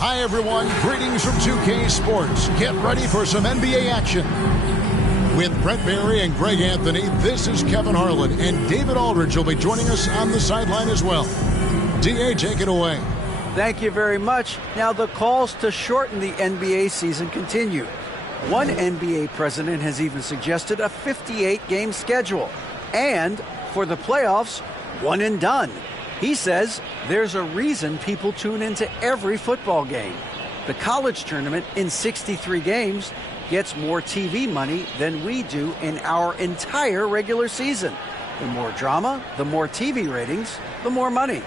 Hi, everyone. Greetings from 2K Sports. Get ready for some NBA action. With Brett Barry and Greg Anthony, this is Kevin Harlan, and David Aldridge will be joining us on the sideline as well. D.A., take it away. Thank you very much. Now, the calls to shorten the NBA season continue. One NBA president has even suggested a 58-game schedule. And for the playoffs, one and done. He says there's a reason people tune into every football game. The college tournament in 63 games gets more TV money than we do in our entire regular season. The more drama, the more TV ratings, the more money.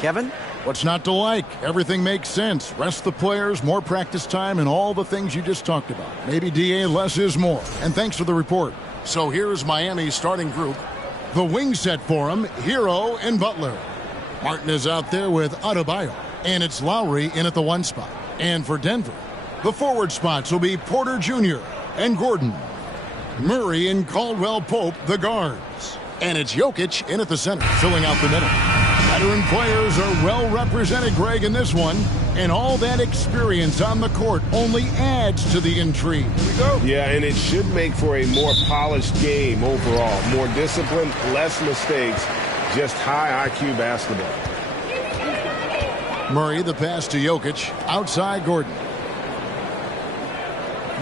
Kevin? What's not to like? Everything makes sense. Rest the players, more practice time, and all the things you just talked about. Maybe, D.A., less is more. And thanks for the report. So here's Miami's starting group. The wing set for him, Hero and Butler. Martin is out there with Adebayo, and it's Lowry in at the 1 spot. And for Denver, the forward spots will be Porter Jr. and Gordon. Murray and Caldwell Pope, the guards. And it's Jokic in at the center, filling out the middle. Veteran players are well represented, Greg, in this one. And all that experience on the court only adds to the intrigue. Here we go. Yeah, and it should make for a more polished game overall. More discipline, less mistakes. Just high IQ basketball. Murray, the pass to Jokic. Outside Gordon.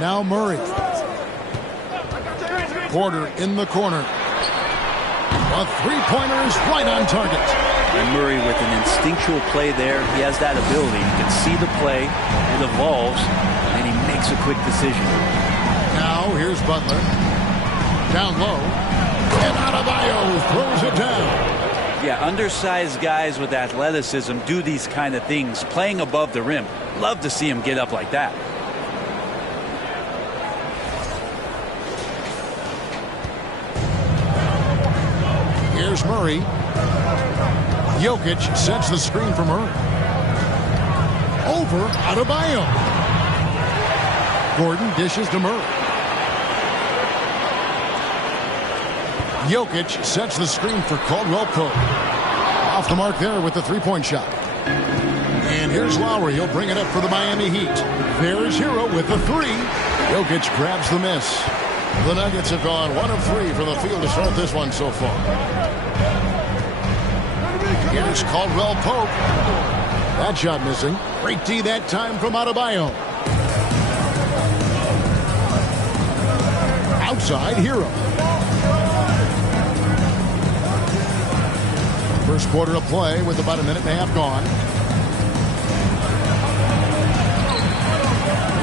Now Murray. Porter in the corner. A three-pointer is right on target. And Murray with an instinctual play there. He has that ability. You can see the play. It evolves, and he makes a quick decision. Now here's Butler. Down low. And Adebayo throws it down. Yeah, undersized guys with athleticism do these kind of things, playing above the rim. Love to see him get up like that. Here's Murray. Jokic sets the screen for Murray. Over Adebayo. Gordon dishes to Murray. Jokic sets the screen for Caldwell Pope. Off the mark there with the three-point shot. And here's Lowry. He'll bring it up for the Miami Heat. There's Hero with the three. Jokic grabs the miss. The Nuggets have gone 1 of 3 from the field to start this one so far. Here's Caldwell Pope. That shot missing. Great D that time from Adebayo. Outside Hero. First quarter of play with about a minute and a half gone.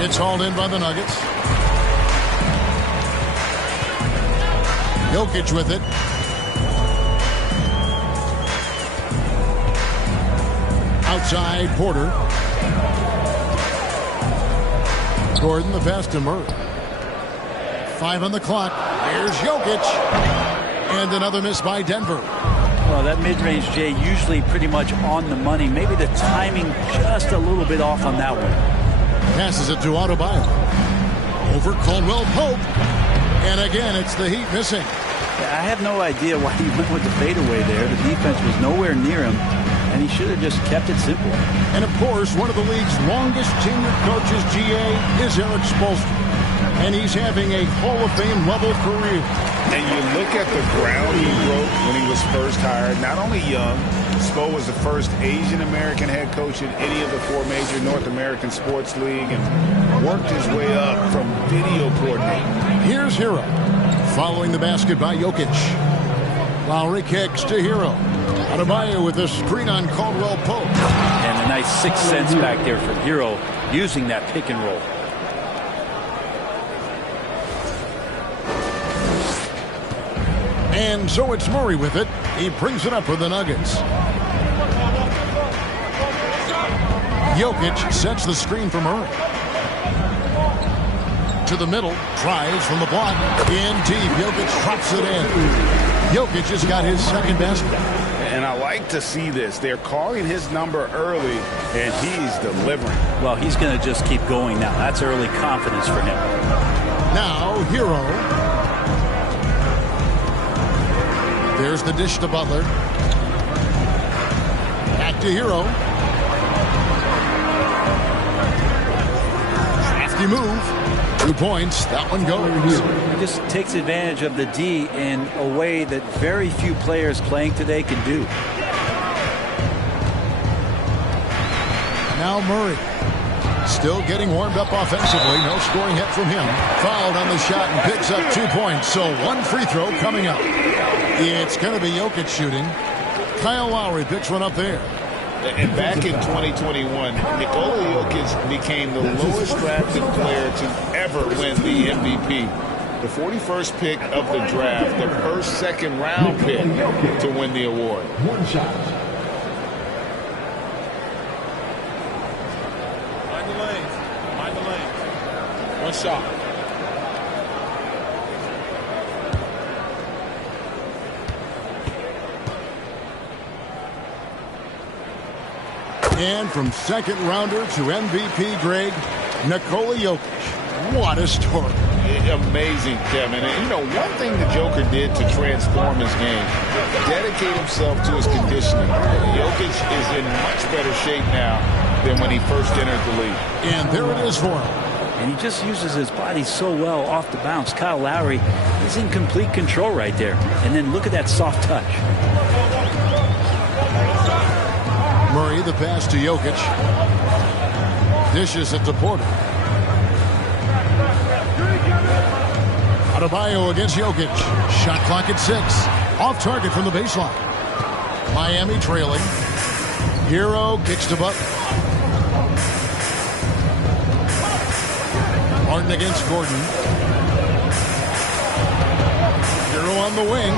It's hauled in by the Nuggets. Jokic with it. Outside Porter. Gordon the pass to Murray. 5 on the clock. Here's Jokic. And another miss by Denver. Well, that mid-range, Jay, usually pretty much on the money. Maybe the timing just a little bit off on that one. Passes it to Adebayo. Over Caldwell Pope. And again, it's the Heat missing. I have no idea why he went with the fadeaway there. The defense was nowhere near him, and he should have just kept it simple. And, of course, one of the league's longest tenured coaches, GA, is Eric Spoelstra. And he's having a Hall of Fame level career. And you look at the ground he broke when he was first hired. Not only young, Spo was the first Asian-American head coach in any of the 4 major North American sports league and worked his way up from video coordinator. Here's Hero. Following the basket by Jokic. Lowry kicks to Hero. Adebayo with a screen on Caldwell Pope. And a nice 6 cents back there from Hero using that pick and roll. And so it's Murray with it. He brings it up for the Nuggets. Jokic sets the screen for Murray. To the middle, tries from the block. In deep, Jokic drops it in. Jokic has got his second basket. And I like to see this. They're calling his number early, and he's delivering. Well, he's going to just keep going now. That's early confidence for him. Now, Hero. There's the dish to Butler. Back to Hero. Nifty move. 2 points. That one goes. He just takes advantage of the D in a way that very few players playing today can do. Now Murray. Still getting warmed up offensively. No scoring hit from him. Fouled on the shot and picks up 2 points. So 1 free throw coming up. It's going to be Jokic shooting. Kyle Lowry picks one up there. And back in 2021, Nikola Jokic became the lowest drafted player to ever win the MVP. The 41st pick of the draft, the first second-round pick to win the award. One shot. Mind the lanes. Mind the lanes. One shot. And from second rounder to MVP grade, Nikola Jokic. What a story. Amazing, Kevin. And, you know, one thing the Joker did to transform his game, dedicate himself to his conditioning. Jokic is in much better shape now than when he first entered the league. And there it is for him. And he just uses his body so well off the bounce. Kyle Lowry is in complete control right there. And then look at that soft touch. Murray, the pass to Jokic. Dishes it to Porter. Adebayo against Jokic. Shot clock at 6. Off target from the baseline. Miami trailing. Hero kicks to Butler. Martin against Gordon. Hero on the wing.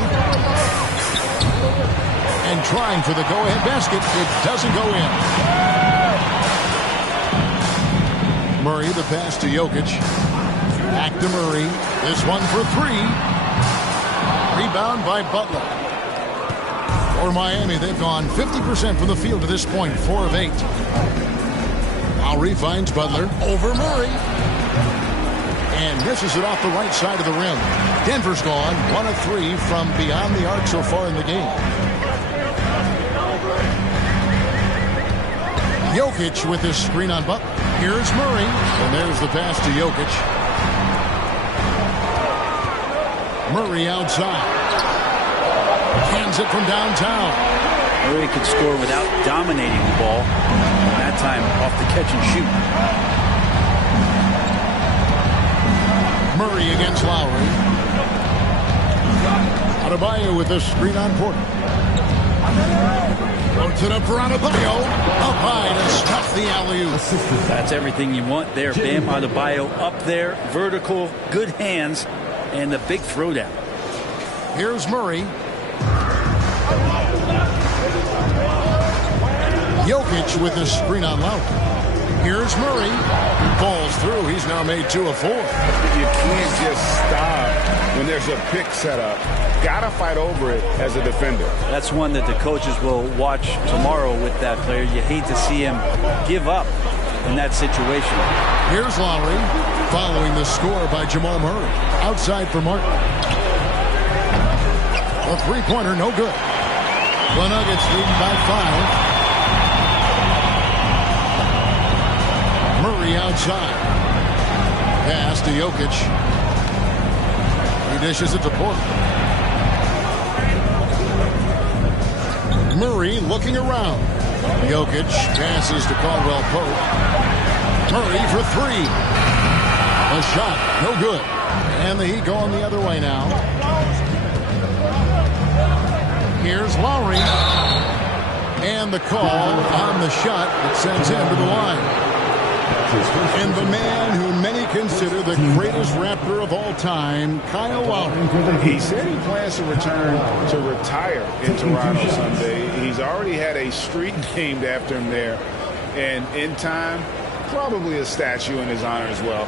And trying for the go-ahead basket. It doesn't go in. Murray, the pass to Jokic. Back to Murray. This one for 3. Rebound by Butler. For Miami, they've gone 50% from the field to this point. 4 of 8. Lowry finds Butler over Murray. And misses it off the right side of the rim. Denver's gone 1 of 3 from beyond the arc so far in the game. Jokic with his screen on Butler. Here's Murray. And there's the pass to Jokic. Murray outside. Hands it from downtown. Murray could score without dominating the ball. And that time off the catch and shoot. Murray against Lowry. Adebayo with the screen on Porter. Floats it up for Adebayo. Up high to stuff the alley-oop. That's everything you want there. Bam Adebayo up there. Vertical, good hands, and the big throwdown. Here's Murray. Jokic with the screen on Lowry. Here's Murray. Falls through. He's now made 2 of 4. You can't just stop when there's a pick set up. Gotta fight over it as a defender. That's one that the coaches will watch tomorrow with that player. You hate to see him give up in that situation. Here's Lowry following the score by Jamal Murray. Outside for Martin. A three-pointer, no good. The Nuggets leading by 5. Murray outside. Pass to Jokic. He dishes it to Porter. Murray looking around. Jokic passes to Caldwell Pope. Murray for 3. A shot, no good. And the Heat going the other way now. Here's Lowry. And the call on the shot that sends him to the line. And the man who many consider the greatest Raptor of all time, Kyle Lowry. He said he plans to return to retire in Toronto Sunday. He's already had a street named after him there. And in time, probably a statue in his honor as well.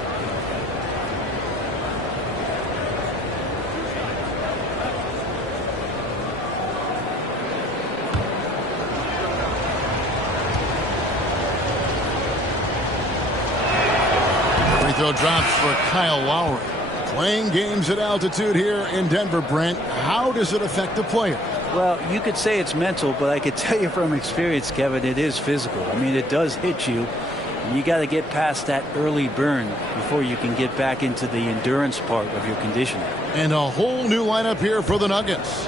Throw drops for Kyle Lowry. Playing games at altitude here in Denver, Brent. How does it affect the player? Well, you could say it's mental, but I could tell you from experience, Kevin, it is physical. I mean, it does hit you. You got to get past that early burn before you can get back into the endurance part of your conditioning. And a whole new lineup here for the Nuggets.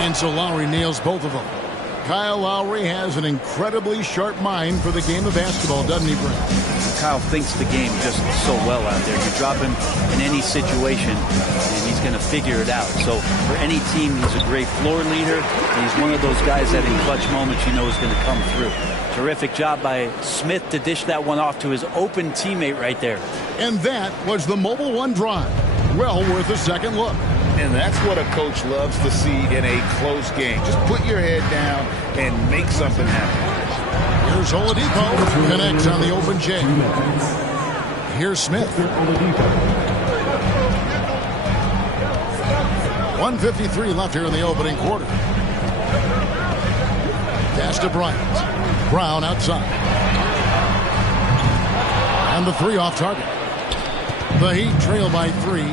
And so Lowry nails both of them. Kyle Lowry has an incredibly sharp mind for the game of basketball, doesn't he, Brent? Kyle thinks the game just so well out there. You drop him in any situation, and he's going to figure it out. So for any team, he's a great floor leader, and he's one of those guys that in clutch moments you know is going to come through. Terrific job by Smith to dish that one off to his open teammate right there. And that was the Mobile One drive. Well worth a second look. And that's what a coach loves to see in a close game. Just put your head down and make something happen. Here's Oladipo. Connects on the open J. Here's Smith. 1:53 left here in the opening quarter. Pass to Bryant. Brown outside. And the three off target. The Heat trail by 3.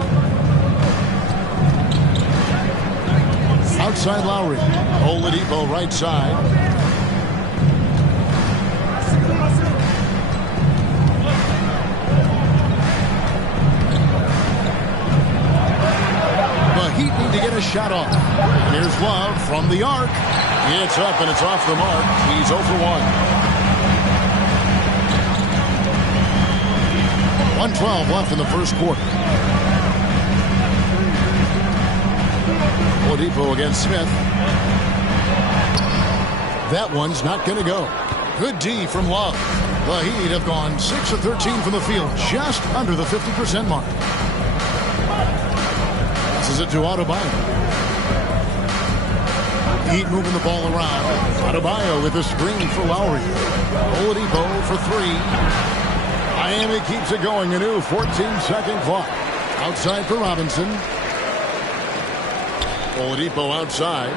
Outside Lowry. Oladipo right side. The Heat need to get a shot off. Here's Love from the arc. It's up and it's off the mark. He's 0 for 1. 1:12 left in the first quarter. Oladipo against Smith. That one's not going to go. Good D from Love. The Heat have gone 6 of 13 from the field, just under the 50% mark. This is it to Adebayo. Heat moving the ball around. Adebayo with a screen for Lowry. Oladipo for 3. Miami keeps it going. A new 14-second clock. Outside for Robinson. Oladipo outside.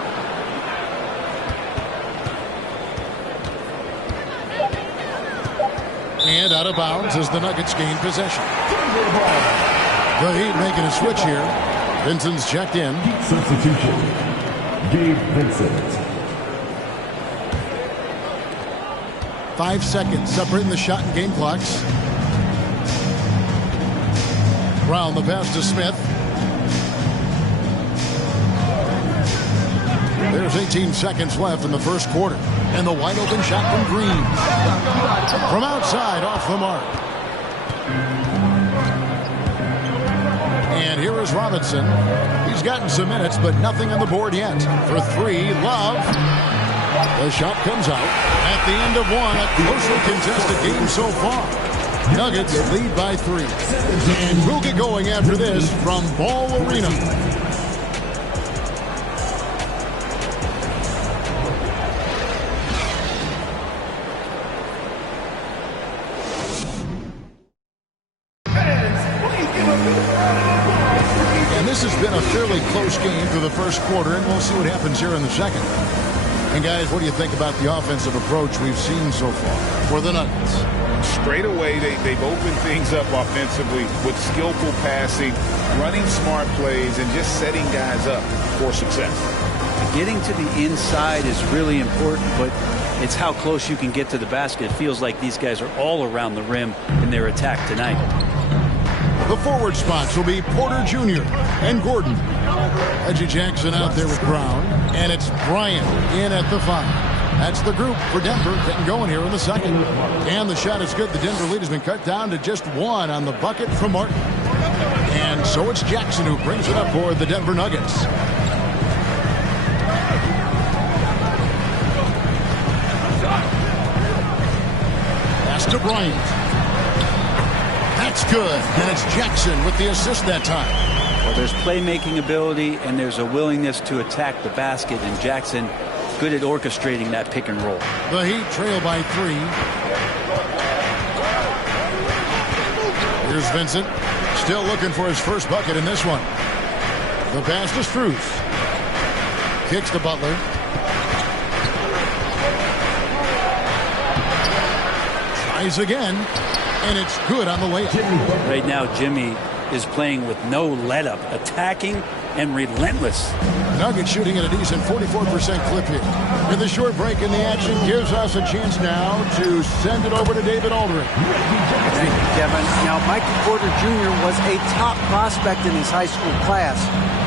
And out of bounds as the Nuggets gain possession. The Heat making a switch here. Vincent's checked in. Substitution. Gabe Vincent. 5 seconds separating the shot and game clocks. Brown the pass to Smith. There's 18 seconds left in the first quarter. And the wide open shot from Green. From outside, off the mark. And here is Robinson. He's gotten some minutes, but nothing on the board yet. For 3, Love. The shot comes out. At the end of one, a closely contested game so far. Nuggets lead by 3. And we'll get going after this from Ball Arena. This has been a fairly close game through the first quarter, and we'll see what happens here in the second. And guys, what do you think about the offensive approach we've seen so far for the Nuggets? Straight away, they've opened things up offensively with skillful passing, running smart plays, and just setting guys up for success. Getting to the inside is really important, but it's how close you can get to the basket. It feels like these guys are all around the rim in their attack tonight. The forward spots will be Porter Jr. and Gordon. Reggie Jackson out there with Brown. And it's Bryant in at the 5. That's the group for Denver getting going here in the second. And the shot is good. The Denver lead has been cut down to just 1 on the bucket from Martin. And so it's Jackson who brings it up for the Denver Nuggets. Pass to Bryant. That's good, and it's Jackson with the assist that time. Well, there's playmaking ability, and there's a willingness to attack the basket, and Jackson good at orchestrating that pick and roll. The Heat trail by 3. Here's Vincent, still looking for his first bucket in this one. The pass to Strus. Kicks to Butler. Tries again. And it's good on the layup. Right now, Jimmy is playing with no let-up, attacking and relentless. Nuggets shooting at a decent 44% clip here. And the short break in the action gives us a chance now to send it over to David Aldridge. Thank you, Kevin. Now, Michael Porter Jr. was a top prospect in his high school class,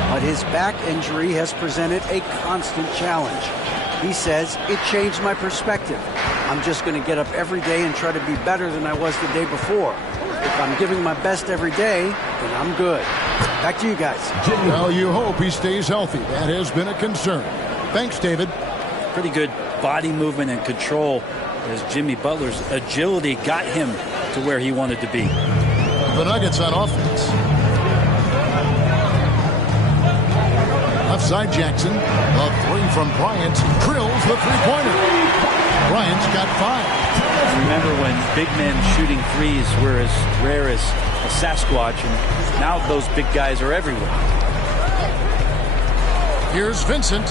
but his back injury has presented a constant challenge. He says, it changed my perspective. I'm just going to get up every day and try to be better than I was the day before. If I'm giving my best every day, then I'm good. Back to you guys. Well, you hope he stays healthy. That has been a concern. Thanks, David. Pretty good body movement and control as Jimmy Butler's agility got him to where he wanted to be. The Nuggets on offense. Left side Jackson. A three from Bryant. Drills the three-pointer. Bryant's got 5. Remember when big men shooting threes were as rare as a Sasquatch, and now those big guys are everywhere. Here's Vincent.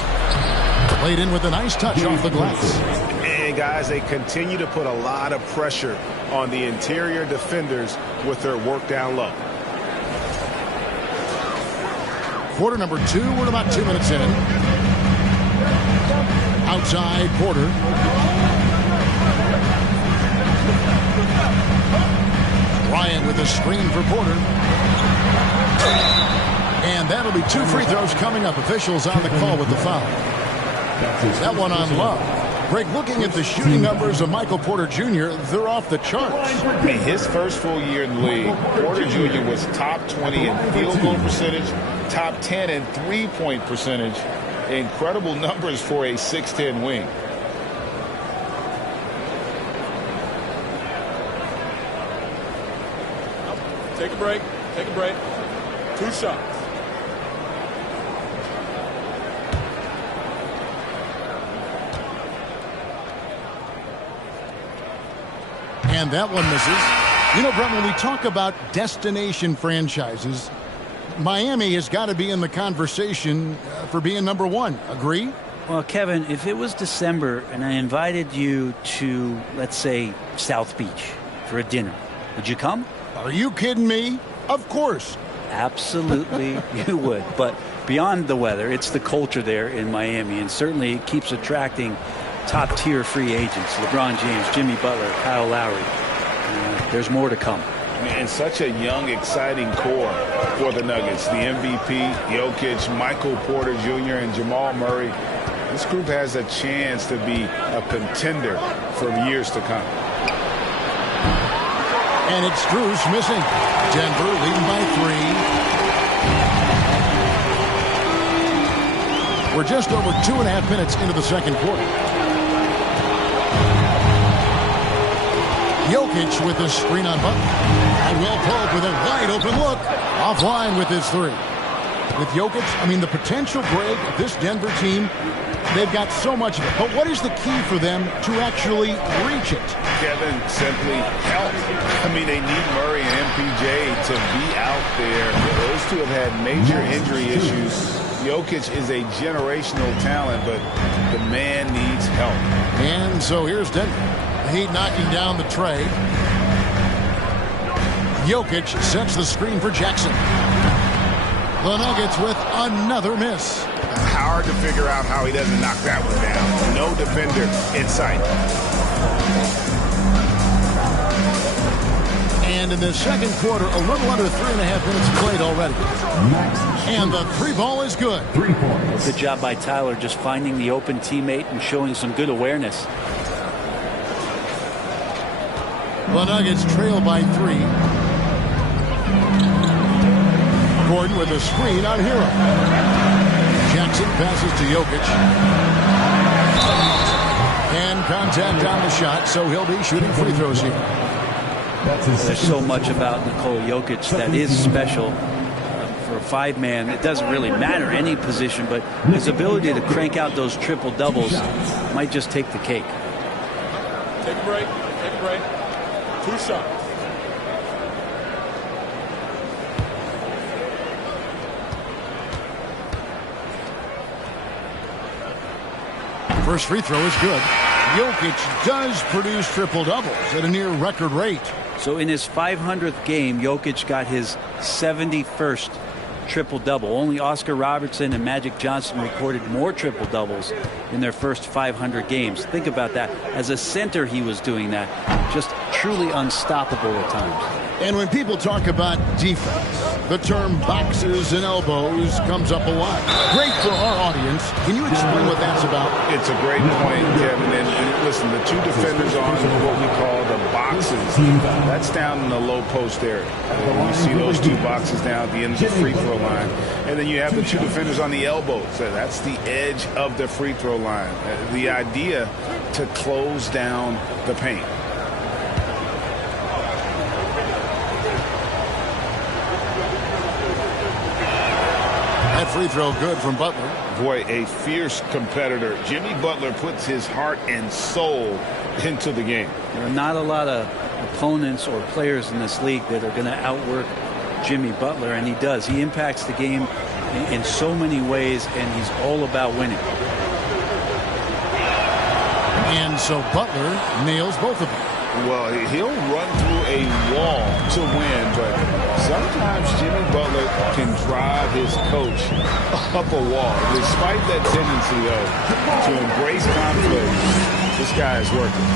Played in with a nice touch off the glass. And guys, they continue to put a lot of pressure on the interior defenders with their work down low. Quarter number 2. We're about 2 minutes in. Outside Porter. Bryant with a screen for Porter. And that'll be 2 free throws coming up. Officials on the call with the foul. That one on Love. Greg, looking at the shooting numbers of Michael Porter Jr., they're off the charts. I mean, his first full year in the league, Porter Jr. was top 20 in field goal percentage, top 10 in three-point percentage. Incredible numbers for a 6'10 wing. Take a break. Take a break. 2 shots. And that one misses. You know, Brent, when we talk about destination franchises, Miami has got to be in the conversation for being number 1. Agree? Well, Kevin, if it was December and I invited you to, let's say, South Beach for a dinner, would you come? Are you kidding me? Of course. Absolutely, you would. But beyond the weather, it's the culture there in Miami, and certainly it keeps attracting top-tier free agents. LeBron James, Jimmy Butler, Kyle Lowry. There's more to come. Man, such a young, exciting core for the Nuggets. The MVP, Jokic, Michael Porter Jr., and Jamal Murray. This group has a chance to be a contender for years to come. And it's Strus missing. Denver leading by 3. We're just over 2.5 minutes into the second quarter. Jokic with the screen on Butler. And Will Pope with a wide open look. Offline with his 3. With Jokic, I mean, the potential, Greg, of this Denver team, they've got so much of it. But what is the key for them to actually reach it? Kevin, simply help. I mean, they need Murray and MPJ to be out there. Those two have had major injury issues. Jokic is a generational talent, but the man needs help. And so here's Denver. Heat knocking down the tray. Jokic sets the screen for Jackson. The Nuggets with another miss. Hard to figure out how he doesn't knock that one down. No defender in sight. And in the second quarter, a little under 3.5 minutes played already. And the 3 ball is good. 3 points. Good job by Tyler just finding the open teammate and showing some good awareness. The Nuggets trail by 3. Gordon with a screen on Hero. Jackson passes to Jokic. And contact on the shot, so he'll be shooting free throws here. There's so much about Nikola Jokic that is special. For a 5-man, it doesn't really matter any position, but his ability to crank out those triple-doubles might just take the cake. Take a break. Take a break. 2 shots. First free throw is good. Jokic does produce triple-doubles at a near record rate. So in his 500th game, Jokic got his 71st triple-double. Only Oscar Robertson and Magic Johnson recorded more triple-doubles in their first 500 games. Think about that. As a center, he was doing that. Just truly unstoppable at times. And when people talk about defense, the term boxes and elbows comes up a lot. Great for our audience. Can you explain what that's about? It's a great point, Kevin. And listen, the two defenders on what we call the boxes, that's down in the low post area. We see those two boxes down at the end of the free throw line. And then you have the two defenders on the elbows. That's the edge of the free throw line. The idea to close down the paint. That free throw good from Butler. Boy, a fierce competitor. Jimmy Butler puts his heart and soul into the game. There are not a lot of opponents or players in this league that are going to outwork Jimmy Butler, and he does. He impacts the game in so many ways, and he's all about winning. And so Butler nails both of them. Well, he'll run through a wall to win, but sometimes Jimmy Butler can drive his coach up a wall. Despite that tendency, though, to embrace conflict, this guy is working.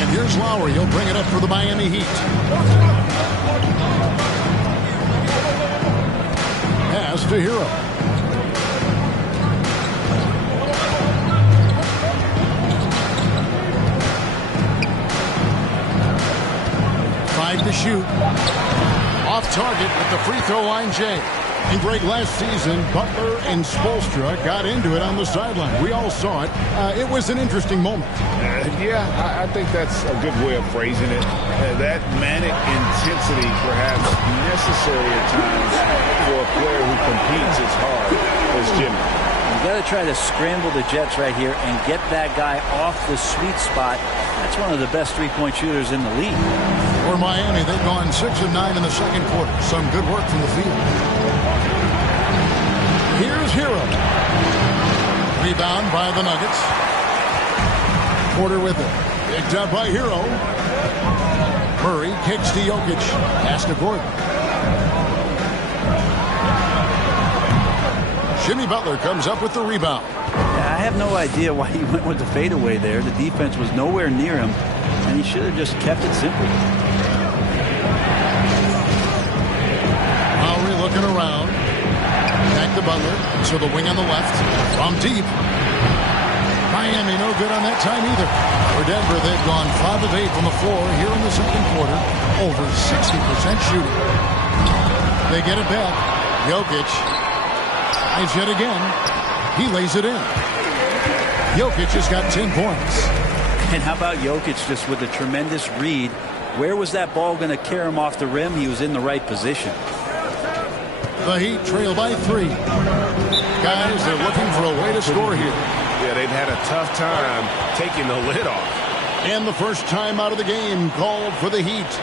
And here's Lowry. He'll bring it up for the Miami Heat. Pass to Hero. To shoot. Off target at the free throw line, Jay. And Greg, last season, Butler and Spoelstra got into it on the sideline. We all saw it. It was an interesting moment. Yeah, I think that's a good way of phrasing it. That manic intensity, perhaps necessary at times for a player who competes as hard as Jimmy. You got to try to scramble the Jets right here and get that guy off the sweet spot. That's one of the best three-point shooters in the league. For Miami, they've gone 6 of 9 in the second quarter. Some good work from the field. Here's Hero. Rebound by the Nuggets. Porter with it. Picked up by Hero. Murray kicks to Jokic. Pass to Gordon. Jimmy Butler comes up with the rebound. I have no idea why he went with the fadeaway there. The defense was nowhere near him, and he should have just kept it simple. Lowry looking around. Back to Butler. So the wing on the left. From deep. Miami no good on that time either. For Denver, they've gone 5 of 8 from the floor here in the second quarter. Over 60% shooting. They get it back. Jokic. Tries yet again. He lays it in. Jokic has got 10 points. And how about Jokic just with a tremendous read? Where was that ball going to carry him off the rim? He was in the right position. The Heat trail by 3. Guys, they're looking for a way to score here. Yeah, they've had a tough time taking the lid off. And the first time out of the game called for the Heat.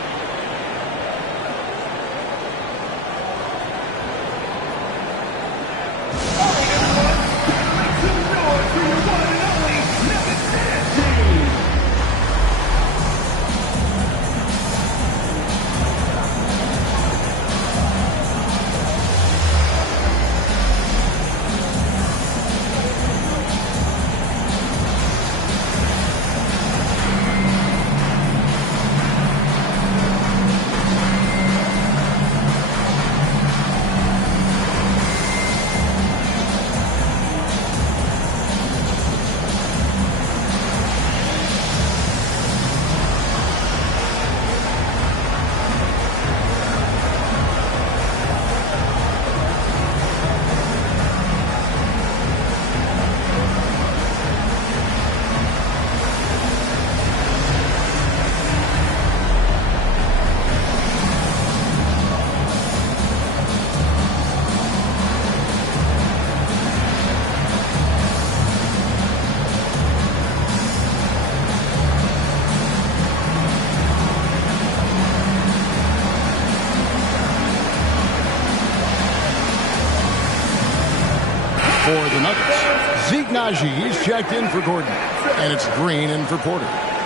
For the Nuggets, Zeke Najee's checked in for Gordon. And it's Green in for Porter.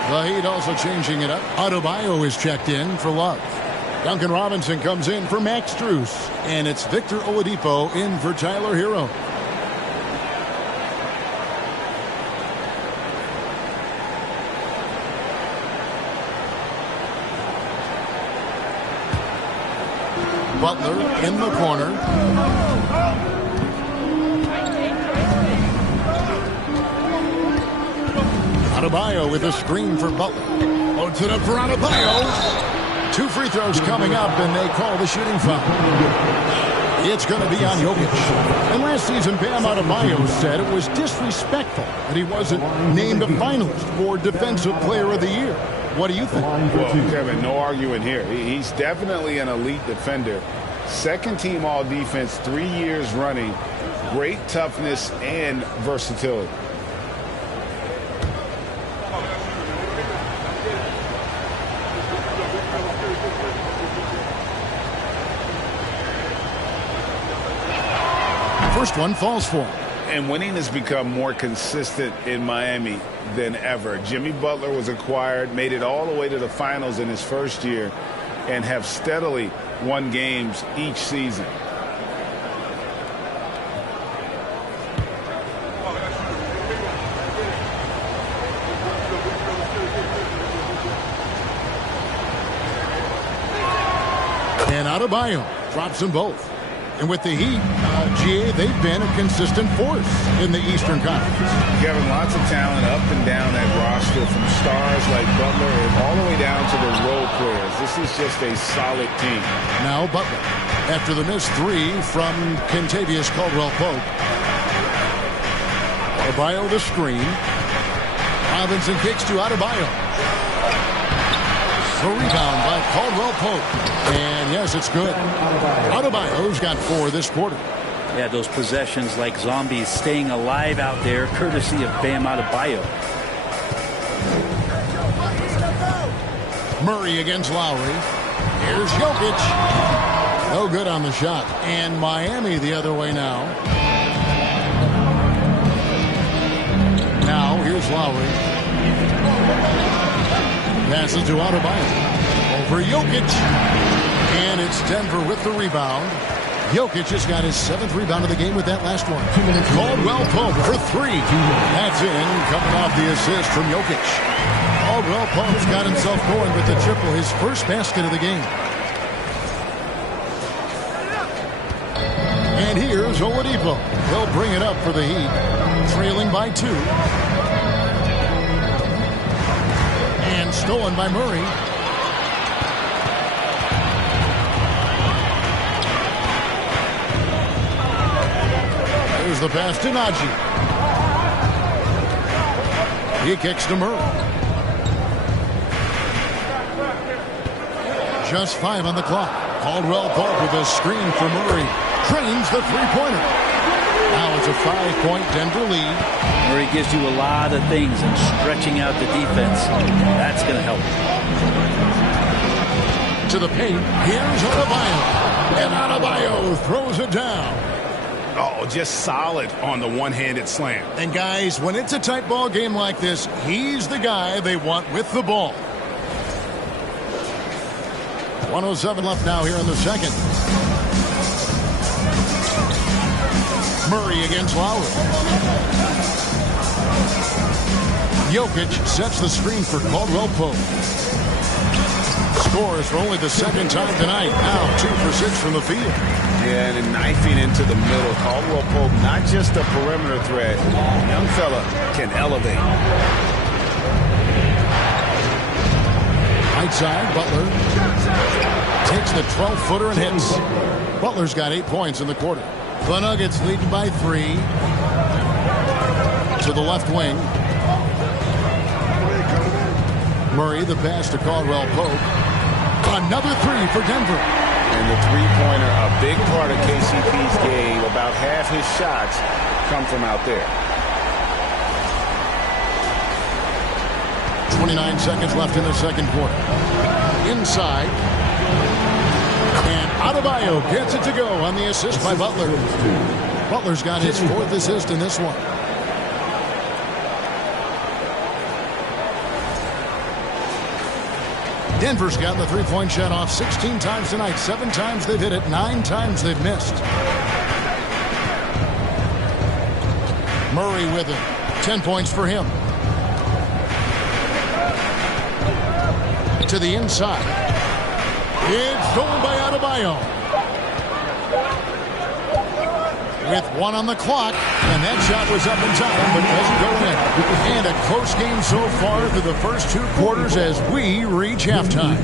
The Heat also changing it up. Adebayo is checked in for Love. Duncan Robinson comes in for Max Strus. And it's Victor Oladipo in for Tyler Hero. Butler in the corner. Adebayo with a screen for Butler. Loads it up for Adebayo. 2 free throws coming up, and they call the shooting foul. It's going to be on Jokic. And last season, Bam Adebayo said it was disrespectful that he wasn't named a finalist for Defensive Player of the Year. What do you think? Well, Kevin, no arguing here. He's definitely an elite defender. Second team all defense 3 years running. Great toughness and versatility. First one falls for him. And winning has become more consistent in Miami than ever. Jimmy Butler was acquired, made it all the way to the finals in his first year, and have steadily won games each season. And Adebayo drops them both. And with the Heat, GA, they've been a consistent force in the Eastern Conference. Kevin, lots of talent up and down that roster, from stars like Butler and all the way down to the role players. This is just a solid team. Now Butler, after the missed 3 from Kentavious Caldwell-Pope. Adebayo the screen. Robinson kicks to Adebayo. The rebound by Caldwell-Pope. And yes, it's good. Adebayo's got 4 this quarter. Yeah, those possessions like zombies staying alive out there, courtesy of Bam Adebayo. Murray against Lowry. Here's Jokic. No good on the shot. And Miami the other way now. Now here's Lowry. Passes to Adebayo. Over Jokic. And it's Denver with the rebound. Jokic has got his 7th rebound of the game with that last one. Caldwell-Pope for 3. That's in, coming off the assist from Jokic. Caldwell-Pope's got himself going with the triple, his first basket of the game. And here's Oladipo. He'll bring it up for the Heat, trailing by 2. And stolen by Murray. There's the pass to Najee. He kicks to Murray. Just 5 on the clock. Caldwell-Pope with a screen for Murray. Trains the three-pointer. Now it's a 5-point Denver lead. Murray gives you a lot of things, and stretching out the defense, that's going to help. To the paint. Here's Adebayo. And Adebayo throws it down. Oh, just solid on the one-handed slam. And guys, when it's a tight ball game like this, he's the guy they want with the ball. 1:07 left now here in the second. Murray against Lowry. Jokic sets the screen for Caldwell-Pope. Scores for only the 2nd time tonight. Now 2 for 6 from the field. Yeah, and knifing into the middle. Caldwell-Pope, not just a perimeter threat. Young fella can elevate. Right side, Butler takes the 12-footer and hits. Butler's got 8 points in the quarter. The Nuggets leading by 3. To the left wing. Murray, the pass to Caldwell-Pope. Another 3 for Denver. And the three-pointer, a big part of KCP's game. About half his shots come from out there. 29 seconds left in the second quarter. Inside. And Adebayo gets it to go on the assist by Butler. Butler's got his 4th assist in this one. Denver's gotten the three-point shot off 16 times tonight. 7 times they've hit it, 9 times they've missed. Murray with it. 10 points for him. To the inside. It's stolen by Adebayo. With 1 on the clock, and that shot was up in time, but doesn't go in. And a close game so far through the first 2 quarters as we reach halftime.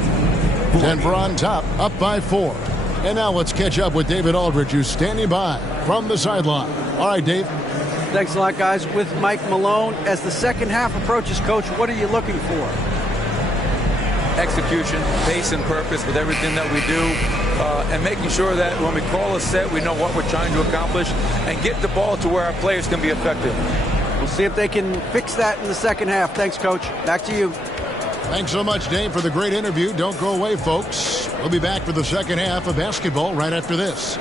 Denver on top, up by 4. And now let's catch up with David Aldridge, who's standing by from the sideline. All right, Dave. Thanks a lot, guys. With Mike Malone, as the second half approaches, Coach, what are you looking for? Execution, pace, and purpose with everything that we do, and making sure that when we call a set, we know what we're trying to accomplish and get the ball to where our players can be effective. We'll see if they can fix that in the second half. Thanks, Coach. Back to you. Thanks so much, Dave, for the great interview. Don't go away, folks. We'll be back for the second half of basketball right after this.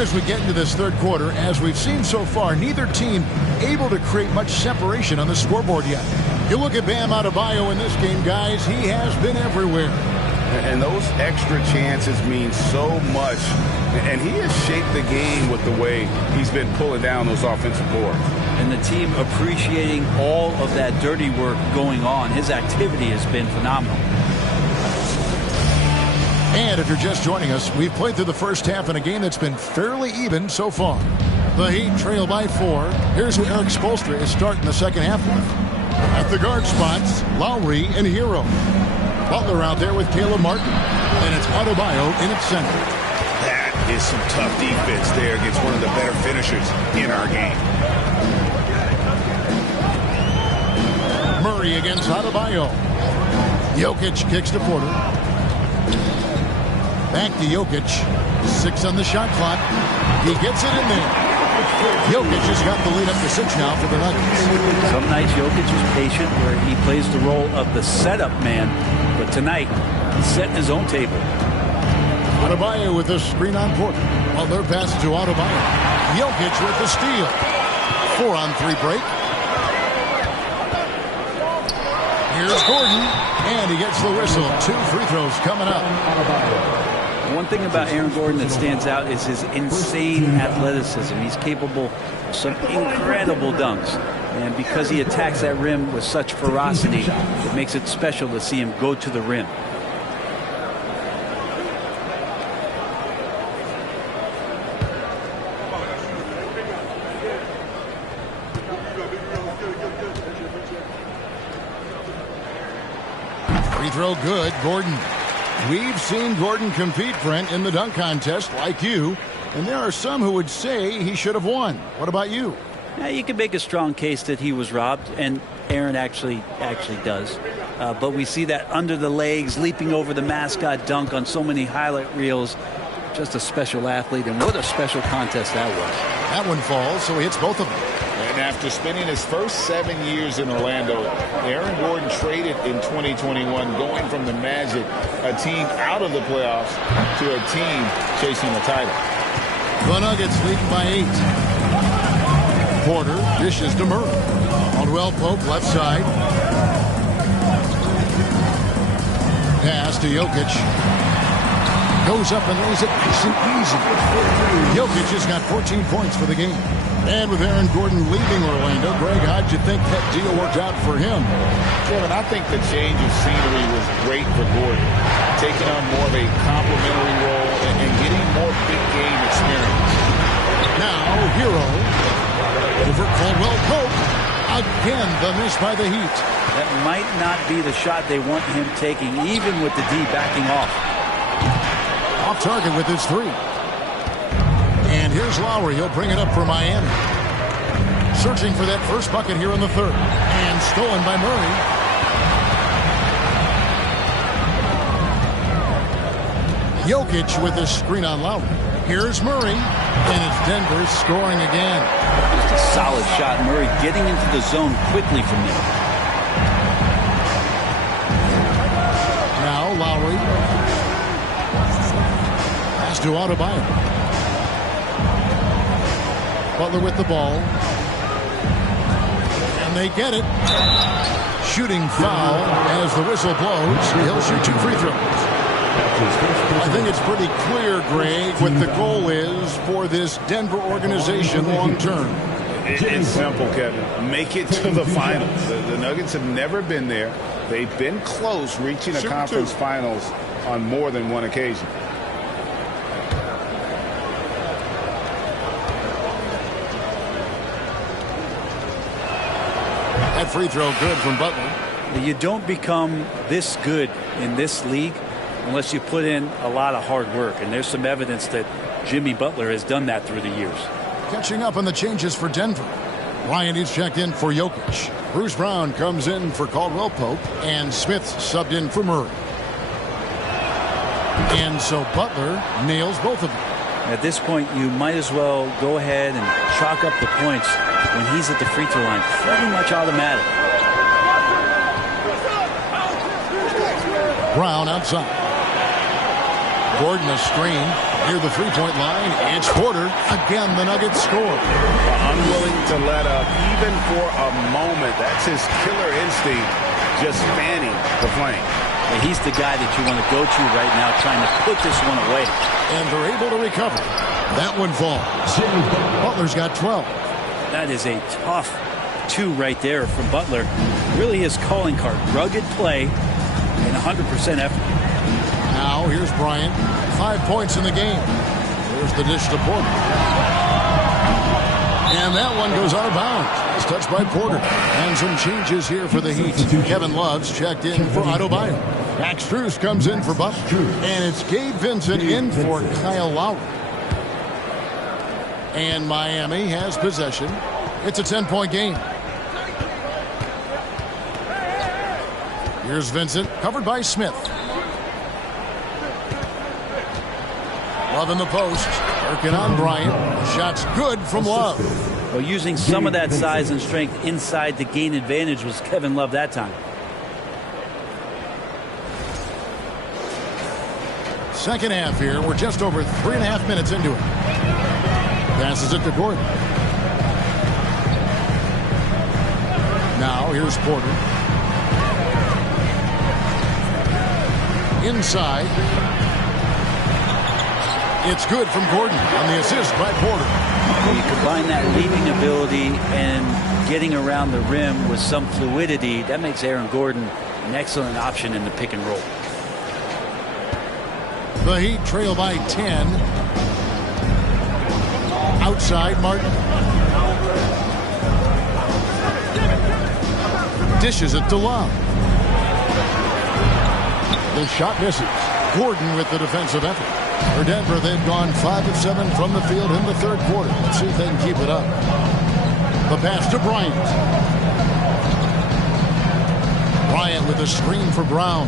As we get into this third quarter, as we've seen so far, neither team able to create much separation on the scoreboard yet. You look at Bam Adebayo in this game, guys, he has been everywhere. And those extra chances mean so much. And he has shaped the game with the way he's been pulling down those offensive boards. And the team appreciating all of that dirty work going on. His activity has been phenomenal. And if you're just joining us, we've played through the first half in a game that's been fairly even so far. The Heat trail by 4. Here's who Eric Spoelstra is starting the second half with. At the guard spots, Lowry and Hero. Butler out there with Caleb Martin. And it's Adebayo in its center. That is some tough defense there against one of the better finishers in our game. Murray against Adebayo. Jokic kicks to Porter. Back to Jokic. 6 on the shot clock. He gets it in there. Jokic has got the lead up to 6 now for the Nuggets. Some nights Jokic is patient where he plays the role of the setup man. But tonight, he's setting his own table. Adebayo with the screen on Porter. Butler passes to Adebayo. Jokic with the steal. 4-on-3 break. Here's Gordon. And he gets the whistle. 2 free throws coming up. One thing about Aaron Gordon that stands out is his insane athleticism. He's capable of some incredible dunks. And because he attacks that rim with such ferocity, it makes it special to see him go to the rim. Free throw good. Gordon. We've seen Gordon compete, Brent, in the dunk contest like you, and there are some who would say he should have won. What about you? You can make a strong case that he was robbed, and Aaron actually does. But we see that under the legs, leaping over the mascot dunk on so many highlight reels. Just a special athlete, and what a special contest that was. That one falls, so he hits both of them. And after spending his first 7 years in Orlando, Aaron Gordon traded in 2021, going from the Magic, a team out of the playoffs, to a team chasing the title. The Nuggets leading by 8. Porter dishes to Murray. Caldwell Pope left side. Pass to Jokic. Goes up and lays it nice and easy. Jokic has got 14 points for the game. And with Aaron Gordon leaving Orlando, Greg, how'd you think that deal worked out for him? Kevin, I think the change of scenery was great for Gordon, taking on more of a complimentary role and getting more big game experience. Now, Hero over Caldwell Pope. Again, the miss by the Heat. That might not be the shot they want him taking, even with the D backing off. Off target with his three. And here's Lowry. He'll bring it up for Miami. Searching for that first bucket here in the third. And stolen by Murray. Jokic with his screen on Lowry. Here's Murray. And it's Denver scoring again. Just a solid shot. Murray getting into the zone quickly from there. Now Lowry. Pass to Adebayo. Butler with the ball. And they get it. Shooting foul as the whistle blows. He'll shoot 2 free throws. I think it's pretty clear, Greg, what the goal is for this Denver organization long term. It's simple, Kevin. Make it to the finals. The Nuggets have never been there. They've been close reaching a conference finals on more than one occasion. That free throw good from Butler. You don't become this good in this league unless you put in a lot of hard work. And there's some evidence that Jimmy Butler has done that through the years. Catching up on the changes for Denver. Ryan is checked in for Jokic. Bruce Brown comes in for Caldwell Pope. And Smith subbed in for Murray. And so Butler nails both of them. At this point, you might as well go ahead and chalk up the points when he's at the free throw line. Pretty much automatic. Brown outside. Gordon a screen near the three-point line. It's Porter. Again, the Nuggets score. Unwilling to let up even for a moment. That's his killer instinct, just fanning the flame. And he's the guy that you want to go to right now, trying to put this one away. And they're able to recover. That one falls. Butler's got 12. That is a tough 2 right there from Butler. Really his calling card. Rugged play and 100% effort. Now here's Bryant. 5 points in the game. There's the dish to Porter. And that one goes out of bounds. It's touched by Porter. And some changes here for the Heat. Kevin Love's checked in for Adebayo. Max Strus comes in for Butler. And it's Gabe Vincent in for Kyle Lowry. And Miami has possession. It's a 10-point game. Here's Vincent, covered by Smith. Love in the post. Working on Bryant. The shot's good from Love. Well, using some of that size and strength inside to gain advantage was Kevin Love that time. Second half here. We're just over 3.5 minutes into it. Passes it to Gordon. Now here's Porter. Inside. It's good from Gordon on the assist by Porter. When you combine that leaping ability and getting around the rim with some fluidity, that makes Aaron Gordon an excellent option in the pick and roll. The Heat trail by 10. Outside, Martin. Dishes it to Love. The shot misses. Gordon with the defensive effort. For Denver, they've gone 5 of 7 from the field in the third quarter. Let's see if they can keep it up. The pass to Bryant. Bryant with a screen for Brown.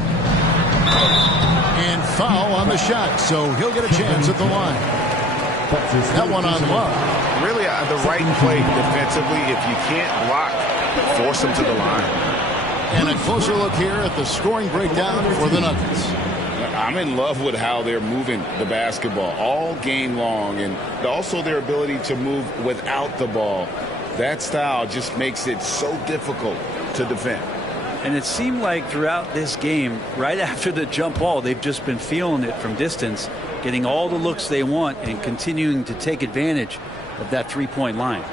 And foul on the shot, so he'll get a chance at the line. That one on Love. Really the right play defensively. If you can't block, force him to the line. And a closer look here at the scoring breakdown for the Nuggets. I'm in love with how they're moving the basketball all game long, and also their ability to move without the ball. That style just makes it so difficult to defend. And it seemed like throughout this game, right after the jump ball, they've just been feeling it from distance, getting all the looks they want and continuing to take advantage of that three-point line.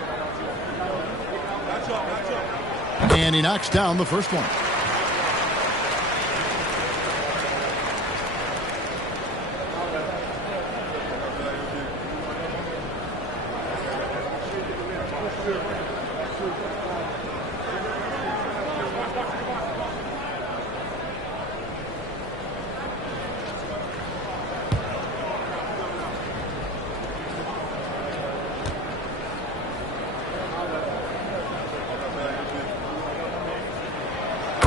And he knocks down the first one.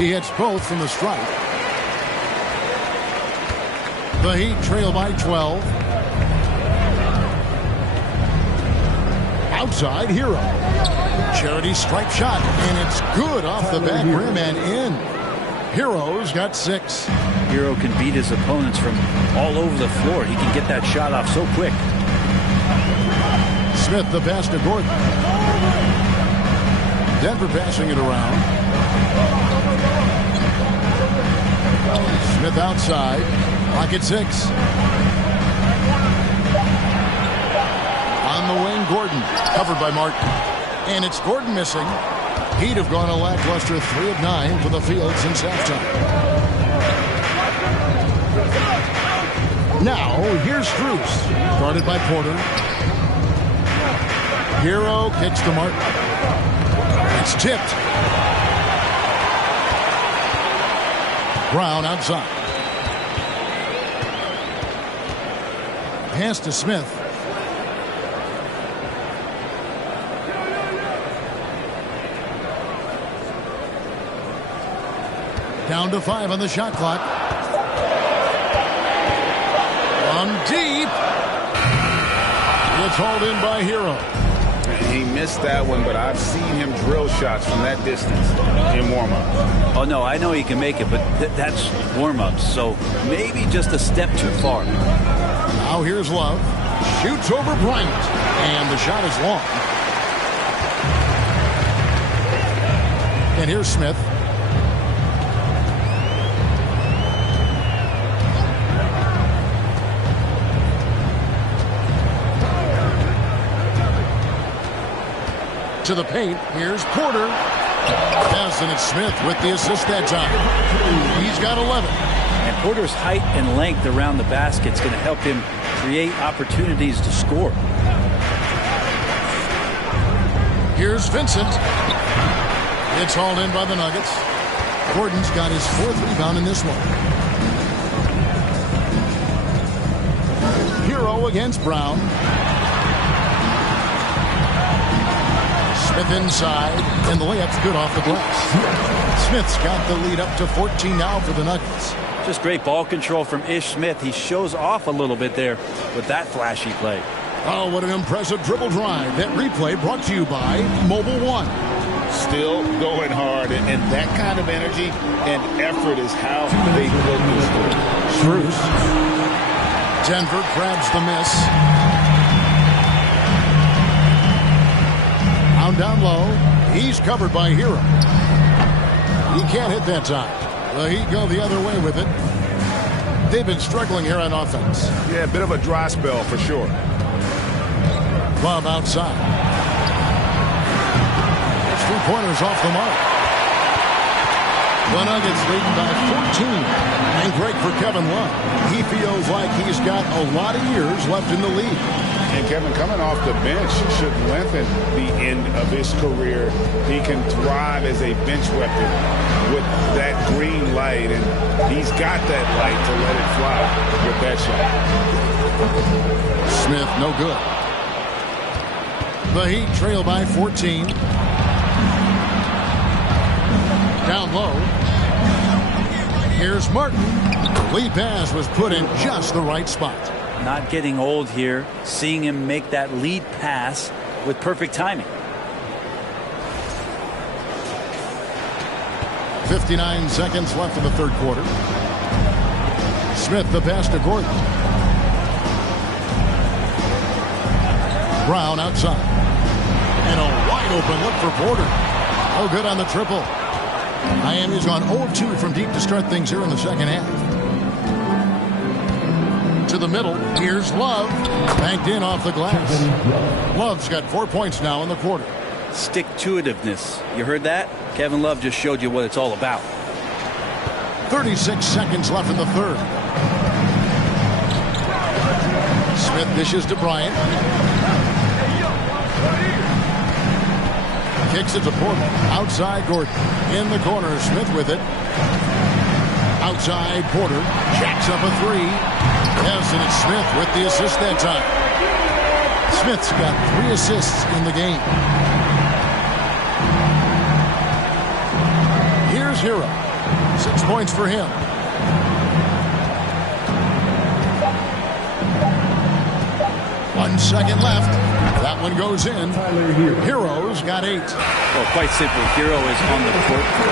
He hits both from the stripe. The Heat trail by 12. Outside, Hero. Charity stripe shot, and it's good off the back rim and in. Hero's got 6. Hero can beat his opponents from all over the floor. He can get that shot off so quick. Smith the pass to Gordon. Denver passing it around. Smith outside. Clock at 6. On the wing, Gordon. Covered by Martin. And it's Gordon missing. He'd have gone a lackluster 3 of 9 from the field since halftime. Now, here's Strus. Guarded by Porter. Hero kicks to Martin. It's tipped. Brown outside. Pass to Smith. Down to 5 on the shot clock. On deep. It's hauled in by Hero. He missed that one, but I've seen him drill shots from that distance in warm-up. Oh, no, I know he can make it, but that's warm-ups, so maybe just a step too far. Now here's Love. Shoots over Bryant, and the shot is long. And here's Smith. To the paint. Here's Porter. Yes, and it's Smith with the assist that time. He's got 11. And Porter's height and length around the basket is going to help him create opportunities to score. Here's Vincent. It's hauled in by the Nuggets. Gordon's got his 4th rebound in this one. Hero against Brown. Smith inside, and the layup's good off the glass. Smith's got the lead up to 14 now for the Nuggets. Just great ball control from Ish Smith. He shows off a little bit there with that flashy play. Oh, what an impressive dribble drive. That replay brought to you by Mobile One. Still going hard, and that kind of energy and effort is how they build this game. Strus. Denver grabs the miss. Down low. He's covered by Hero. He can't hit that time. The Heat go the other way with it. They've been struggling here on offense. Yeah, a bit of a dry spell for sure. Love outside. It's 3-pointers off the mark. The Nuggets leading by 14. And great for Kevin Love. He feels like he's got a lot of years left in the league. And Kevin, coming off the bench should lengthen the end of his career. He can thrive as a bench weapon with that green light, and he's got that light to let it fly with that shot. Smith, no good. The Heat trail by 14. Down low. Here's Martin. The lead pass was put in just the right spot. Not getting old here, seeing him make that lead pass with perfect timing. 59 seconds left in the third quarter. Smith the pass to Gordon. Brown outside. And a wide open look for Porter. Oh, good on the triple. Miami's gone 0-2 from deep to start things here in the second half. To the middle. Here's Love. Banked in off the glass. Love's got 4 points now in the quarter. Stick-to-itiveness. You heard that? Kevin Love just showed you what it's all about. 36 seconds left in the third. Smith dishes to Bryant. Kicks it to Porter. Outside Gordon. In the corner. Smith with it. Outside Porter. Jacks up a 3. Yes, and it's Smith with the assist that time. Smith's got 3 assists in the game. Here's Hero. 6 points for him. 1 second left. That one goes in. Hero's got 8. Well, quite simply, Hero is on the court for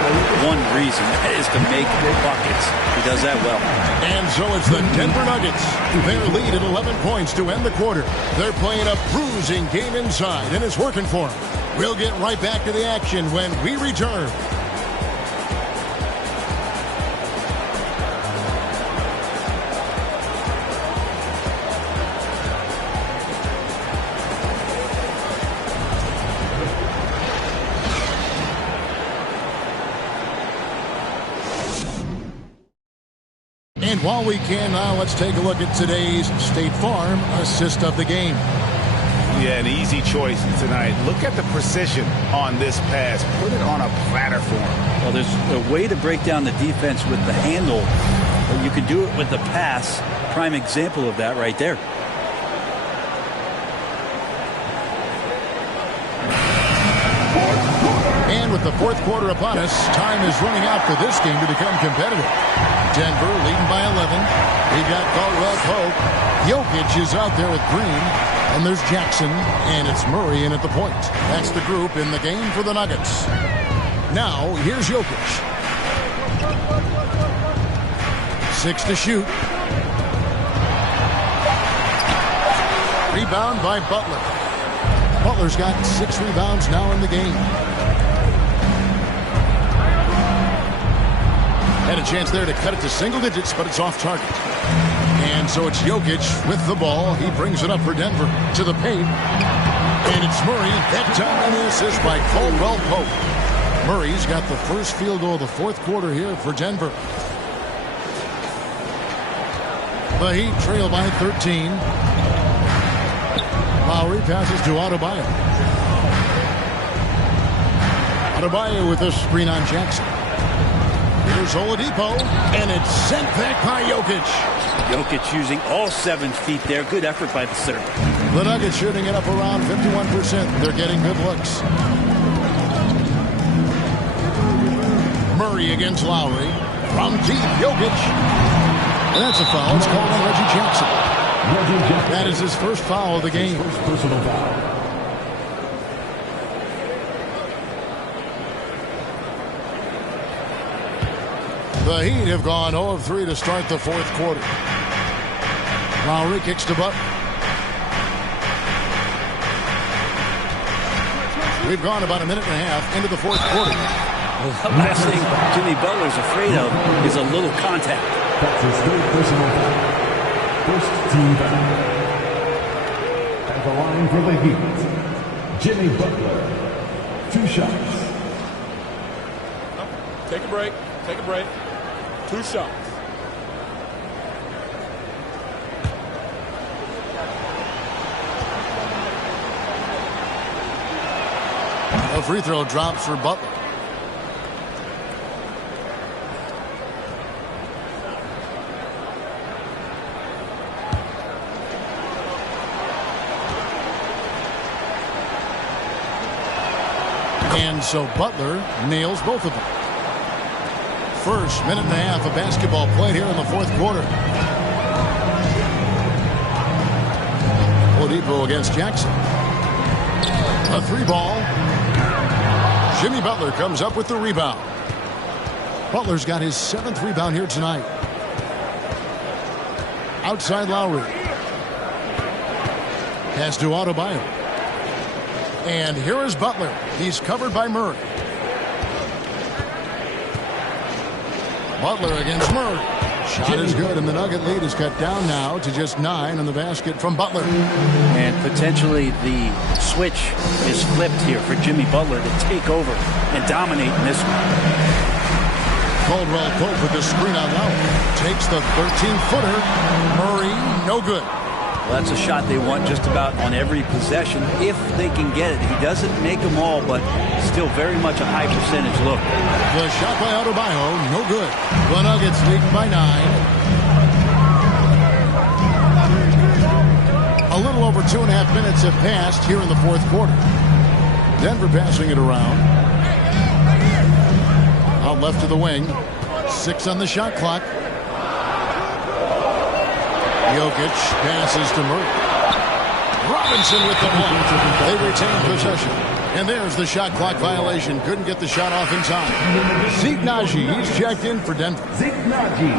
one reason. That is to make buckets. He does that well. And so it's the Denver Nuggets. Their lead at 11 points to end the quarter. They're playing a bruising game inside, and it's working for them. We'll get right back to the action when we return. And while we can now, let's take a look at today's State Farm assist of the game. Yeah, an easy choice tonight. Look at the precision on this pass. Put it on a platter for him. Well, there's a way to break down the defense with the handle. But you can do it with the pass. Prime example of that right there. And with the fourth quarter upon us, time is running out for this game to become competitive. Denver leading by 11. We've got Caldwell Pope. Jokic is out there with Green. And there's Jackson. And it's Murray in at the point. That's the group in the game for the Nuggets. Now, here's Jokic. 6 to shoot. Rebound by Butler. Butler's got 6 rebounds now in the game. Had a chance there to cut it to single digits, but it's off target. And so it's Jokic with the ball. He brings it up for Denver to the paint. And it's Murray. That time on the assist by Caldwell Pope. Murray's got the first field goal of the fourth quarter here for Denver. The Heat trail by 13. Lowry passes to Adebayo. Adebayo with a screen on Jackson. Here's Oladipo, and it's sent back by Jokic. Jokic using all 7 feet there. Good effort by the center. The Nuggets shooting it up around 51%. They're getting good looks. Murray against Lowry. From deep, Jokic. And that's a foul. It's called on Reggie Jackson. That is his first foul of the game. First personal foul. The Heat have gone 0 of 3 to start the fourth quarter. Lowry kicks to Butler. We've gone about a minute and a half into the fourth quarter. Well, the last thing Jimmy Butler's afraid of is a little contact. That's his third personal foul. First team foul. At the line for the Heat, Jimmy Butler. 2 shots. Take a break. Take a break. 2 shots. A free throw drops for Butler. And so Butler nails both of them. First minute and a half of basketball played here in the fourth quarter. Oladipo against Jackson. A 3-ball. Jimmy Butler comes up with the rebound. Butler's got his 7th rebound here tonight. Outside Lowry. Pass to Adebayo. And here is Butler. He's covered by Murray. Butler against Murray. Shot is good, and the Nugget lead is cut down now to just 9 on the basket from Butler. And potentially the switch is flipped here for Jimmy Butler to take over and dominate in this one. Caldwell Pope with the screen on Lowry. Takes the 13-footer. Murray, no good. Well, that's a shot they want just about on every possession if they can get it. He doesn't make them all, but still very much a high percentage look. The shot by Adebayo, no good. The Nuggets leading by 9. A little over 2.5 minutes have passed here in the fourth quarter. Denver passing it around. Out left to the wing. 6 on the shot clock. Jokic passes to Murray. Robinson with the block. They retain possession. And there's the shot clock violation. Couldn't get the shot off in time. Zeke Naji, he's checked in for Denver. Zeke Naji.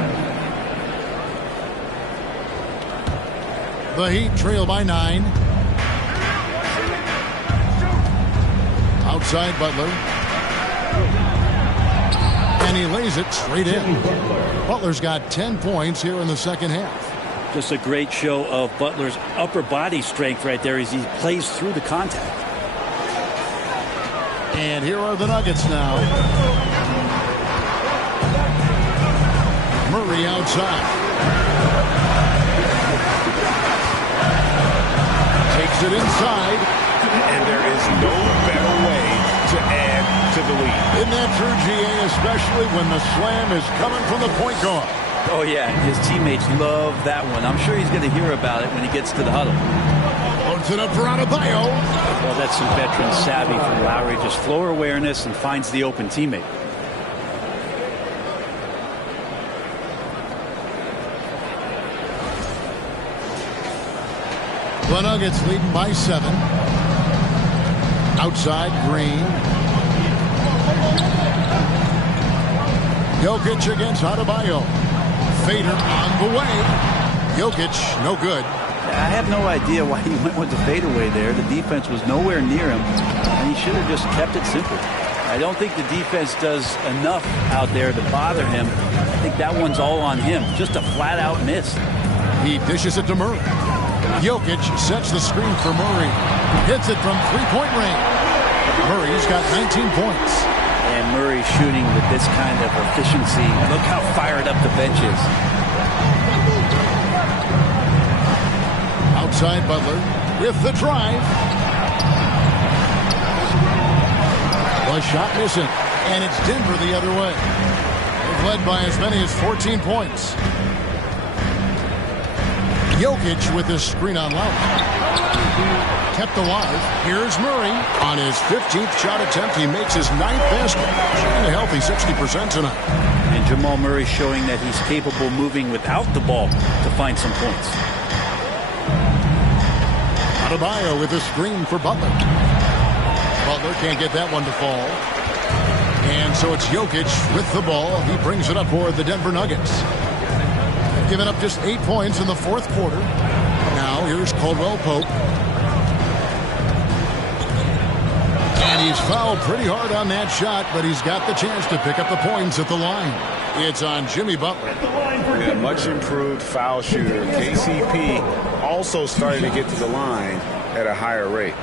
The Heat trail by 9. Outside Butler. And he lays it straight in. Butler's got 10 points here in the second half. Just a great show of Butler's upper body strength right there as he plays through the contact. And here are the Nuggets now. Murray outside. Takes it inside. And there is no better way to add to the lead. Isn't that true, GA? Especially when the slam is coming from the point guard. Oh, yeah. His teammates love that one. I'm sure he's going to hear about it when he gets to the huddle. Loads it up for Adebayo. Well, that's some veteran savvy from Lowry. Just floor awareness and finds the open teammate. The Nuggets leading by 7. Outside Green. Jokic against Adebayo. Fader on the way. Jokic, no good. I have no idea why he went with the fadeaway there. The defense was nowhere near him, and he should have just kept it simple. I don't think the defense does enough out there to bother him. I think that one's all on him. Just a flat-out miss. He dishes it to Murray. Jokic sets the screen for Murray. Hits it from three-point range. Murray's got 19 points. And Murray shooting with this kind of efficiency. Look how fired up the bench is. Outside Butler with the drive. The shot missing. And it's Denver the other way. They've led by as many as 14 points. Jokic with his screen on Lowry. Kept alive. Here's Murray. On his 15th shot attempt, he makes his 9th basket. Shooting a healthy 60% tonight. And Jamal Murray showing that he's capable moving without the ball to find some points. Adebayo with a screen for Butler. Butler can't get that one to fall. And so it's Jokic with the ball. He brings it up for the Denver Nuggets. Giving up just 8 points in the fourth quarter. Now here's Caldwell Pope. And he's fouled pretty hard on that shot, but he's got the chance to pick up the points at the line. It's on Jimmy Butler. Yeah, much improved foul shooter. KCP also starting to get to the line at a higher rate.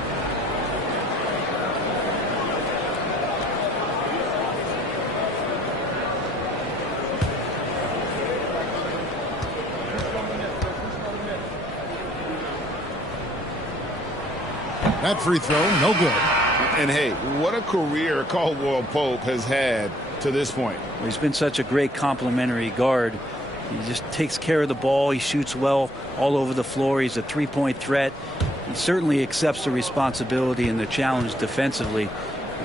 That free throw, no good. And hey, what a career Caldwell Pope has had to this point. Well, he's been such a great complementary guard. He just takes care of the ball. He shoots well all over the floor. He's a three-point threat. He certainly accepts the responsibility and the challenge defensively.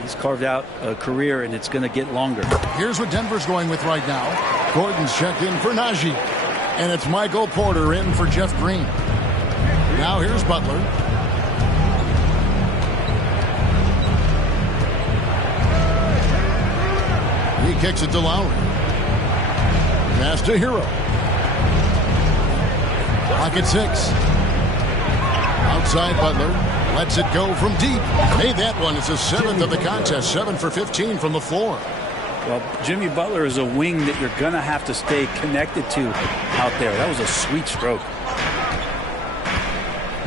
He's carved out a career, and it's going to get longer. Here's what Denver's going with right now. Gordon's checked in for Naji. And it's Michael Porter in for Jeff Green. Now here's Butler. He kicks it to Lowry. Pass to Hero. Pocket 6. Outside Butler. Lets it go from deep. Made that one. It's his 7th of the contest. 7 for 15 from the floor. Well, Jimmy Butler is a wing that you're going to have to stay connected to out there. That was a sweet stroke.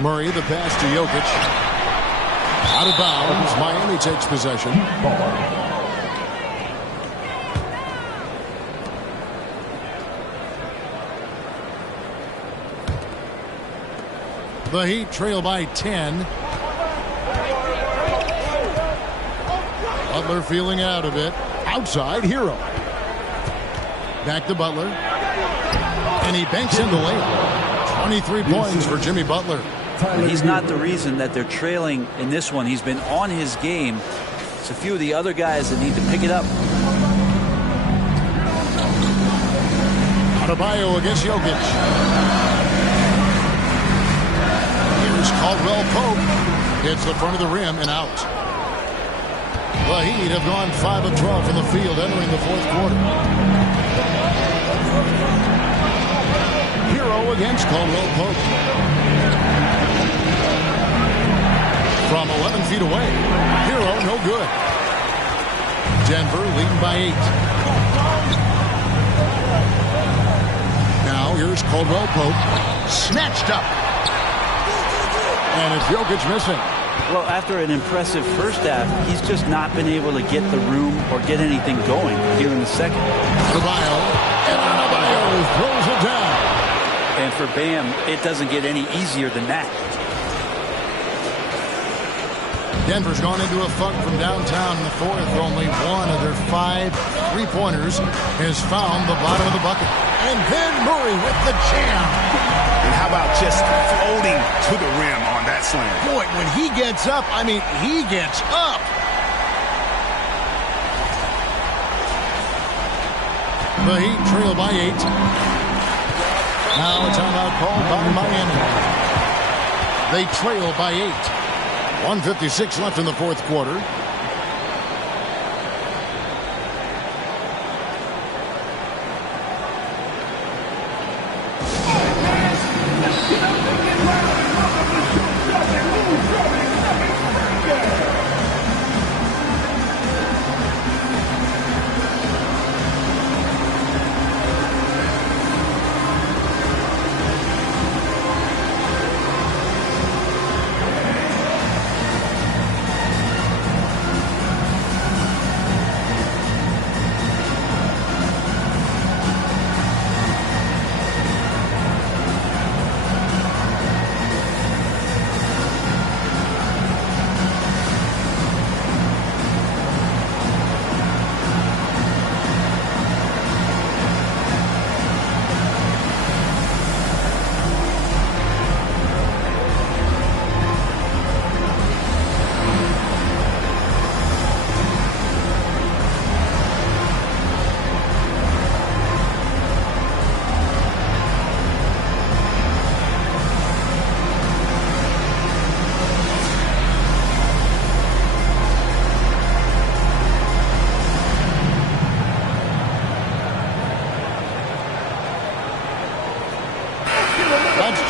Murray, the pass to Jokic. Out of bounds. Miami takes possession. The Heat trail by 10. Butler feeling out of it. Outside, Hero. Back to Butler. And he banks in the layup. 23 points for Jimmy Butler. He's not the reason that they're trailing in this one. He's been on his game. It's a few of the other guys that need to pick it up. Adebayo against Jokic. Here's Caldwell Pope. Hits the front of the rim and out. The Heat have gone 5 of 12 from the field entering the fourth quarter. Hero against Caldwell Pope. From 11 feet away. Hero no good. Denver leading by 8. Now here's Caldwell Pope. Snatched up. And it's Jokic missing. Well, after an impressive first half, he's just not been able to get the room or get anything going here in the second. Adebayo. And Adebayo throws it down. And for Bam, it doesn't get any easier than that. Denver's gone into a funk from downtown in the fourth. Only one of their 5 3-pointers has found the bottom of the bucket. And then Murray with the jam. And how about just floating to the rim on that slam? Boy, when he gets up, I mean, he gets up. The Heat trail by 8. Now a timeout called by Miami. They trail by 8. 1:56 left in the fourth quarter.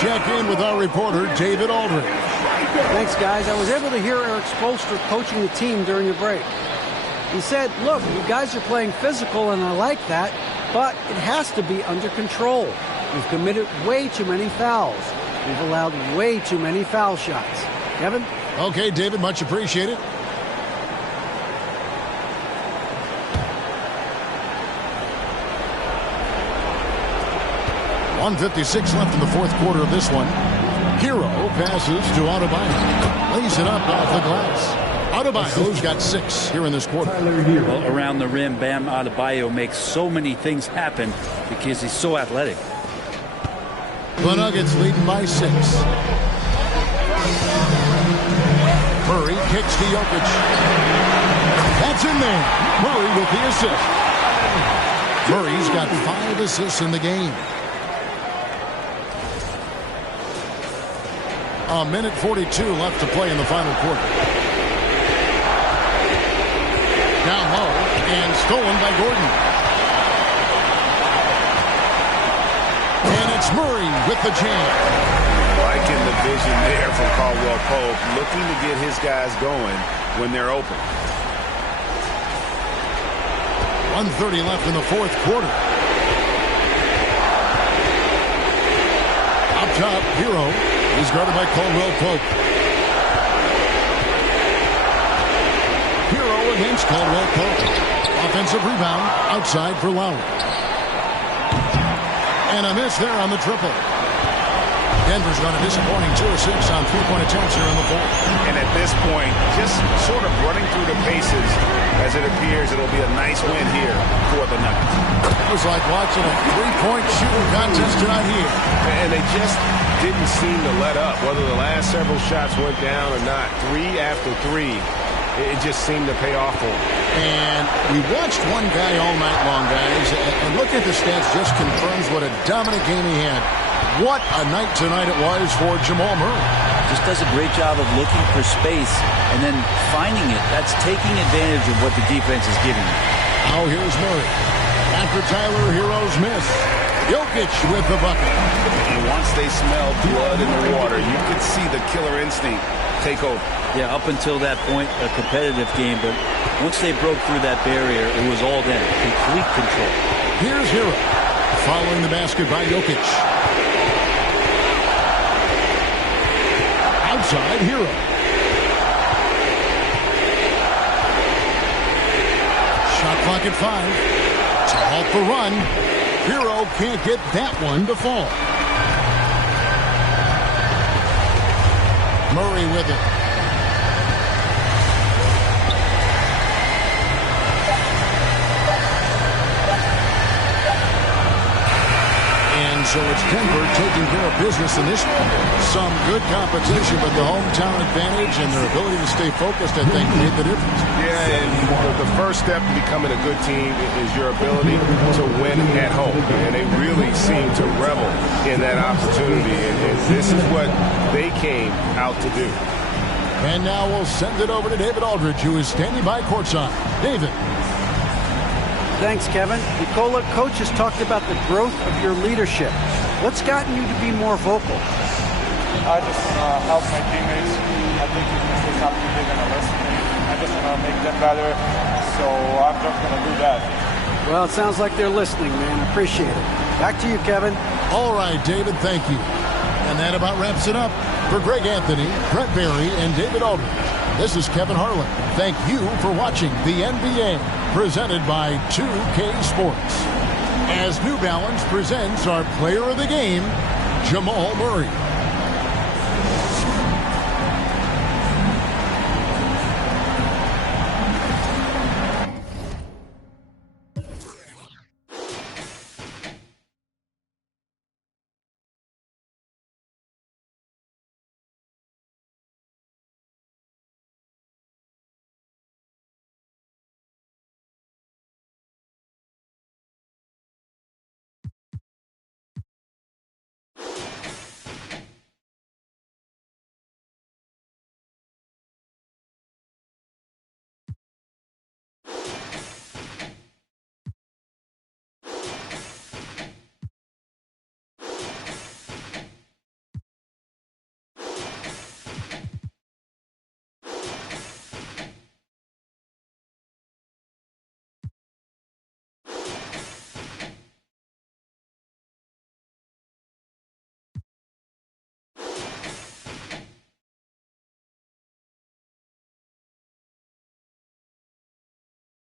Check in with our reporter, David Aldridge. Thanks, guys. I was able to hear Eric Spoelstra coaching the team during the break. He said, look, you guys are playing physical, and I like that, but it has to be under control. We've committed way too many fouls. We've allowed way too many foul shots. Kevin? Okay, David, much appreciated. .156 left in the fourth quarter of this one. Hero passes to Adebayo. Lays it up off the glass. Adebayo's got 6 here in this quarter. Well, around the rim, Bam Adebayo makes so many things happen because he's so athletic. The Nuggets leading by 6. Murray kicks to Jokic. That's in there. Murray with the assist. Murray's got 5 assists in the game. A minute 42 left to play in the final quarter. Down low and stolen by Gordon. And it's Murray with the jam. Liking the vision there from Caldwell Pope, looking to get his guys going when they're open. 1:30 left in the fourth quarter. Up top, Hero. He's guarded by Caldwell Pope. Hero against Caldwell Pope. Offensive rebound outside for Lowry. And a miss there on the triple. Denver's got a disappointing 2 of 6 on 3-point attempts here in the fourth. And at this point, just sort of running through the paces as it appears it'll be a nice win here for the Nuggets. It was like watching a 3-point shooting contest tonight here. And they just didn't seem to let up, whether the last several shots went down or not. 3 after 3. it just seemed to pay off for him. And we watched one guy all night long, guys, and looking at the stats just confirms what a dominant game he had. What a night tonight it was for Jamal Murray. Just does a great job of looking for space and then finding it. That's taking advantage of what the defense is giving him. Now here's Murray. After Tyler Hero's miss, Jokic with the bucket. And once they smelled blood in the water, you could see the killer instinct take over. Yeah, up until that point, a competitive game, but once they broke through that barrier, it was all them. Complete control. Here's Hero. Following the basket by Jokic. Outside, Hero. Shot clock at 5. To halt the run. Hero can't get that one to fall. Murray with it. And so it's Denver taking care of business in this one. Some good competition, but the hometown advantage and their ability to stay focused, I think, made the difference. Yeah, and the first step to becoming a good team is your ability to win at home. And they really seem to revel in that opportunity. And this is what they came out to do. And now we'll send it over to David Aldridge, who is standing by courtside. David. Thanks, Kevin. Nikola, coach has talked about the growth of your leadership. What's gotten you to be more vocal? I just help my teammates. I think if mistakes happen, they're going to listen. I just want to make them better, so I'm just going to do that. Well, it sounds like they're listening, man. Appreciate it. Back to you, Kevin. All right, David, thank you. And that about wraps it up. For Greg Anthony, Brett Barry, and David Aldridge, this is Kevin Harlan. Thank you for watching the NBA, presented by 2K Sports. As New Balance presents our player of the game, Jamal Murray.